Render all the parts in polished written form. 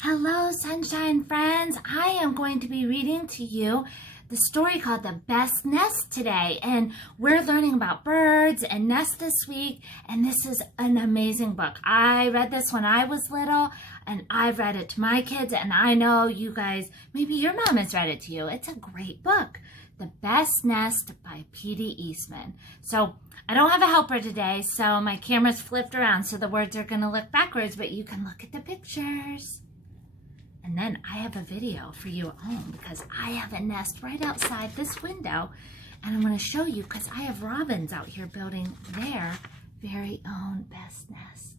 Hello, sunshine friends. I am going to be reading to you the story called The Best Nest today. And we're learning about birds and nests this week. And this is an amazing book. I read this when I was little and I've read it to my kids. And I know you guys, maybe your mom has read it to you. It's a great book. The Best Nest by P.D. Eastman. So I don't have a helper today, so my camera's flipped around, so the words are going to look backwards, but you can look at the pictures. And then I have a video for you at home because I have a nest right outside this window, and I'm going to show you because I have robins out here building their very own best nest.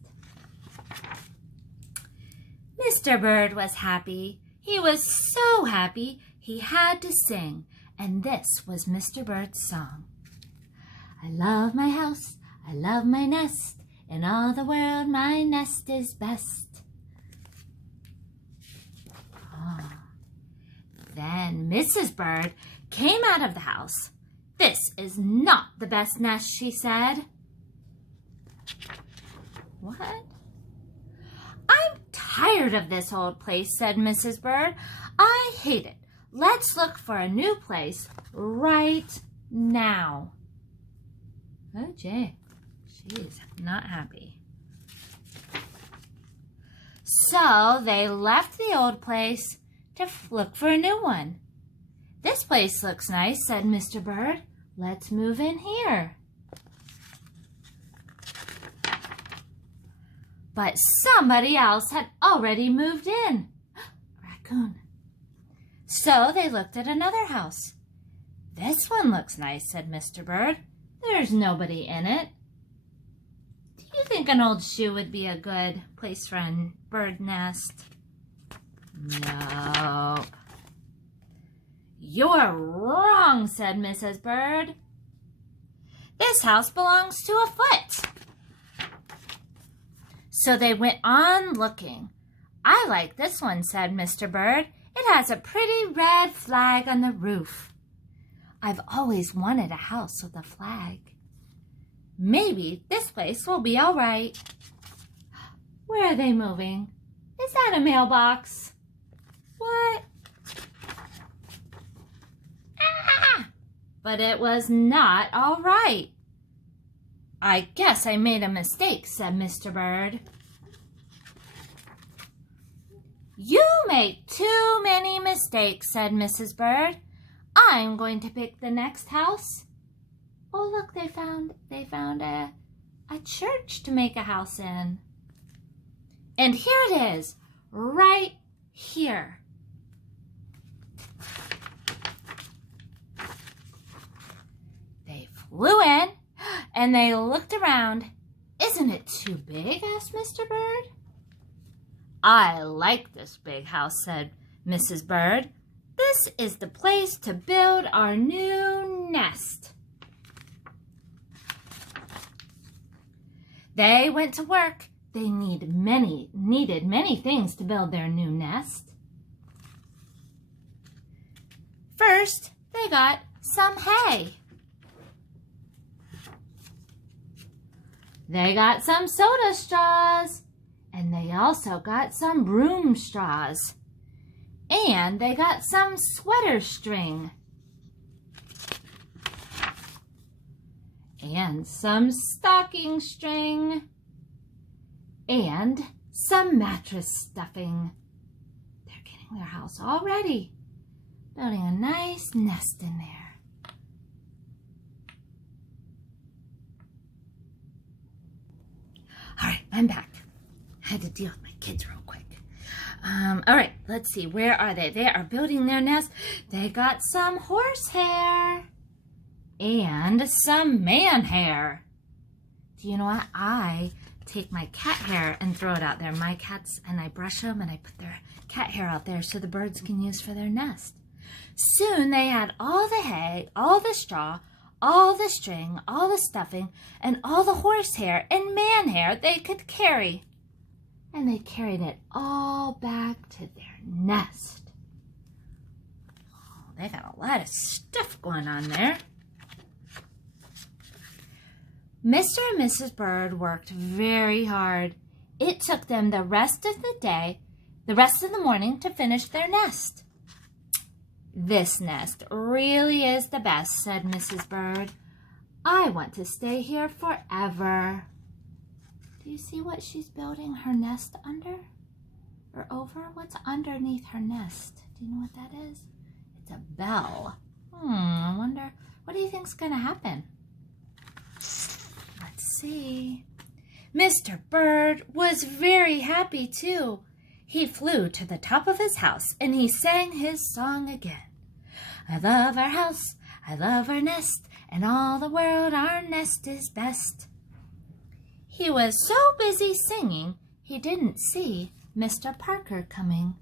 Mr. Bird was happy. He was so happy he had to sing, and this was Mr. Bird's song. I love my house, I love my nest, in all the world my nest is best. Then Mrs. Bird came out of the house. This is not the best nest, she said. What? I'm tired of this old place, said Mrs. Bird. I hate it. Let's look for a new place right now. Oh, Jay, she's not happy. So they left the old place to look for a new one. This place looks nice, said Mr. Bird. Let's move in here. But somebody else had already moved in. A raccoon. So they looked at another house. This one looks nice, said Mr. Bird. There's nobody in it. Do you think an old shoe would be a good place for a bird nest? Nope. You're wrong, said Mrs. Bird. This house belongs to a foot. So they went on looking. I like this one, said Mr. Bird. It has a pretty red flag on the roof. I've always wanted a house with a flag. Maybe this place will be all right. Where are they moving? Is that a mailbox? What? Ah! But it was not all right. I guess I made a mistake, said Mr. Bird. You make too many mistakes, said Mrs. Bird. I'm going to pick the next house. Oh, look, they found a church to make a house in. And here it is, right here. They flew in and they looked around. Isn't it too big? Asked Mr. Bird. I like this big house, said Mrs. Bird. This is the place to build our new nest. They went to work. They needed many things to build their new nest. First, they got some hay. They got some soda straws. And they also got some broom straws. And they got some sweater string. And some stocking string. And some mattress stuffing. They're getting their house all ready. Building a nice nest in there. All right, I'm back. I had to deal with my kids real quick. All right, let's see. Where are they? They are building their nest. They got some horsehair and some man hair. Do you know what? I take my cat hair and throw it out there. My cats, and I brush them and I put their cat hair out there so the birds can use for their nest. Soon they had all the hay, all the straw, all the string, all the stuffing, and all the horsehair and man hair they could carry. And they carried it all back to their nest. Oh, they got a lot of stuff going on there. Mr. and Mrs. Bird worked very hard. It took them the rest of the day the rest of the morning to finish their nest. "This nest really is the best," said Mrs. Bird. "I want to stay here forever." Do you see what she's building her nest under? Or over? What's underneath her nest? Do you know what that is? It's a bell. I wonder, what do you think's going to happen? Let's see. Mr. Bird was very happy too. He flew to the top of his house and he sang his song again. "I love our house, I love our nest, and all the world our nest is best." He was so busy singing, he didn't see Mr. Parker coming.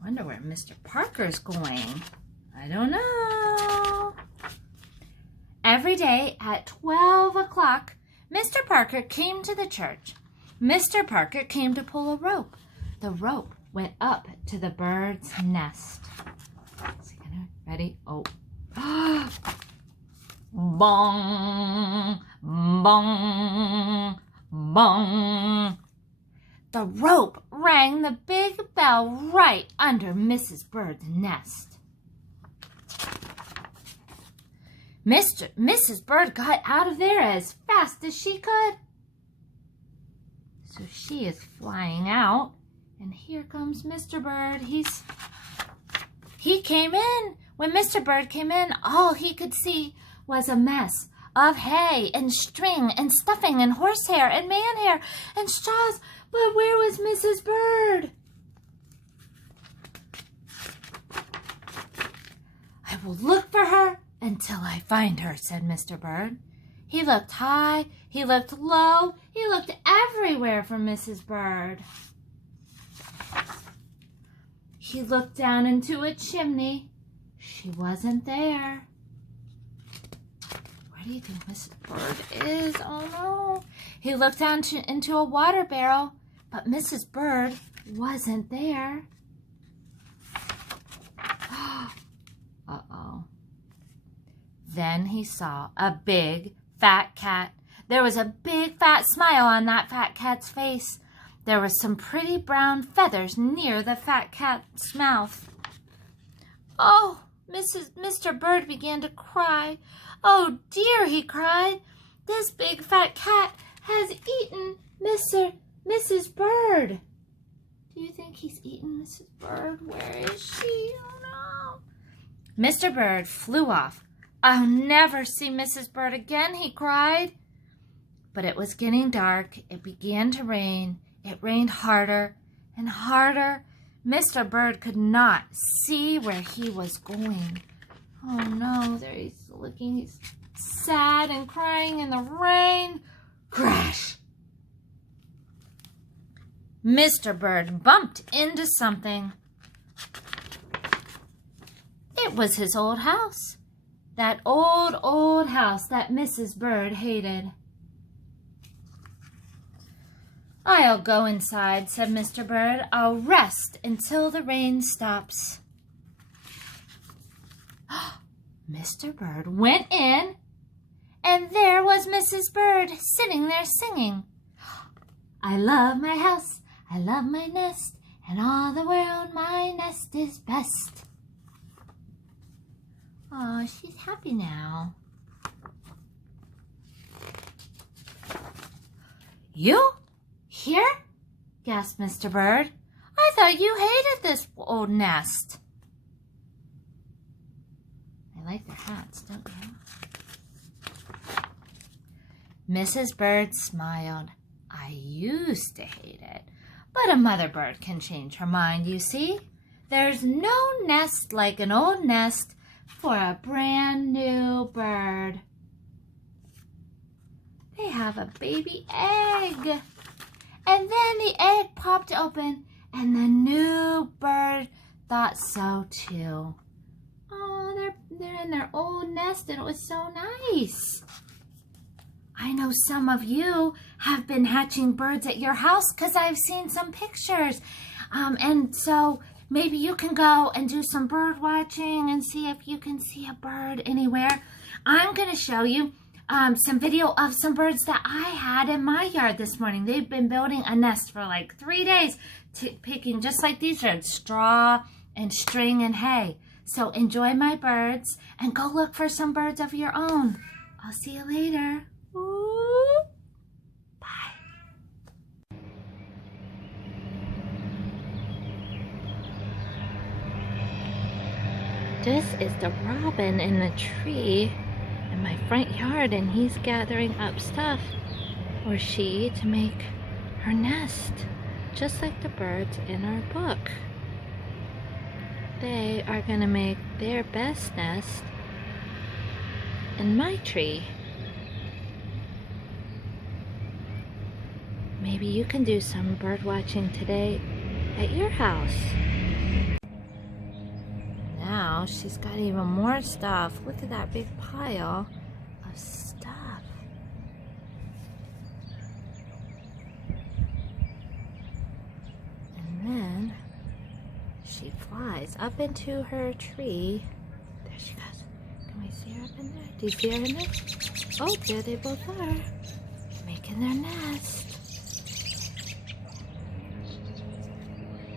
Wonder where Mr. Parker's going. I don't know. Every day at 12 o'clock, Mr. Parker came to the church. Mr. Parker came to pull a rope. The rope went up to the bird's nest. Is he gonna, ready? Oh. Bong, bong, bong. The rope rang the big bell right under Mrs. Bird's nest. Mrs. Bird got out of there as fast as she could. So she is flying out, and here comes Mr. Bird. He came in. When Mr. Bird came in, all he could see was a mess of hay and string and stuffing and horsehair and manhair and straws. But where was Mrs. Bird? "I will look for her until I find her," said Mr. Bird. He looked high, he looked low, he looked everywhere for Mrs. Bird. He looked down into a chimney. She wasn't there. Where do you think Mrs. Bird is? Oh no. He looked down into a water barrel, but Mrs. Bird wasn't there. Uh-oh. Then he saw a big, fat cat. There was a big, fat smile on that fat cat's face. There were some pretty brown feathers near the fat cat's mouth. Oh, Mr. Bird began to cry. "Oh dear," he cried. "This big, fat cat has eaten Mrs. Bird." Do you think he's eaten Mrs. Bird? Where is she? Oh no. Mr. Bird flew off. "I'll never see Mrs. Bird again," he cried. But it was getting dark. It began to rain. It rained harder and harder. Mr. Bird could not see where he was going. Oh no, there he's looking. He's sad and crying in the rain. Crash! Mr. Bird bumped into something. It was his old house. That old house that Mrs. Bird hated. "I'll go inside," said Mr. Bird. "I'll rest until the rain stops." Mr. Bird went in, and there was Mrs. Bird sitting there singing. "I love my house, I love my nest, and all the world my nest is best." Oh, she's happy now. "You? Here?" gasped Mr. Bird. "I thought you hated this old nest." I like their hats, don't you? Mrs. Bird smiled. "I used to hate it, but a mother bird can change her mind, you see. There's no nest like an old nest for a brand new bird." They have a baby egg. And then the egg popped open, and the new bird thought so too. Oh, they're in their old nest, and it was so nice. I know some of you have been hatching birds at your house because I've seen some pictures. And so maybe you can go and do some bird watching and see if you can see a bird anywhere. I'm going to show you some video of some birds that I had in my yard this morning. They've been building a nest for like 3 days, picking just like these birds, straw and string and hay. So enjoy my birds and go look for some birds of your own. I'll see you later. Ooh. Bye. This is the robin in the tree in my front yard, and he's gathering up stuff, or she, to make her nest, just like the birds in our book. They are gonna make their best nest in my tree. Maybe you can do some bird watching today at your house. Now she's got even more stuff. Look at that big pile of stuff. And then she flies up into her tree. There she goes. Can we see her up in there? Do you see her in there? Oh, there they both are, making their nest.